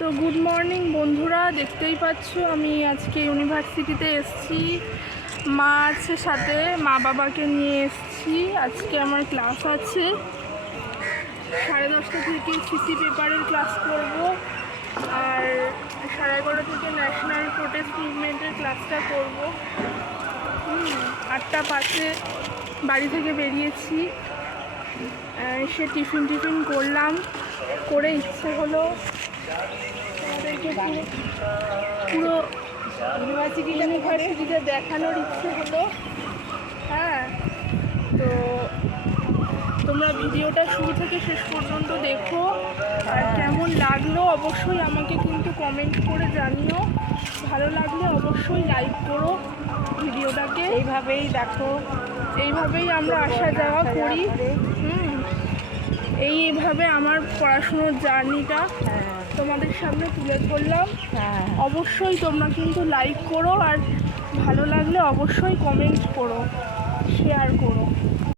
তো good morning বন্ধুরা, দেখতেই পাচ্ছ আমি আজকে ইউনিভার্সিটিতে এসেছি। মা আছে সাথে, মা বাবাকে নিয়ে এসেছি। আজকে আমার ক্লাস আছে 10:30 থেকে সিসি পেপারের ক্লাস করব, আর 11:30 থেকে ন্যাশনাল প্রোটেস্ট মুভমেন্টের ক্লাসটা করব। 8টা 5-এ বাড়ি থেকে বেরিয়েছি, এসে টিফিন করলাম, করে ইচ্ছে হলো তোমাদেরকে পুরো ইউনিভার্সিটিটা দেখানোর ইচ্ছে হলো। হ্যাঁ, তো তোমরা ভিডিওটা শুরু থেকে শেষ পর্যন্ত দেখো, আর কেমন লাগলো অবশ্যই আমাকে কিন্তু কমেন্ট করে জানিও। ভালো লাগলে অবশ্যই লাইক করো ভিডিওটাকে। এইভাবেই দেখো, এইভাবেই আমরা আসা যাওয়া করি। এইভাবে আমার পড়াশুনোর জার্নিটা তোমাদের সামনে তুলে ধরলাম। অবশ্যই তোমরা কিন্তু লাইক করো, আর ভালো লাগলে অবশ্যই কমেন্ট করো, শেয়ার করো।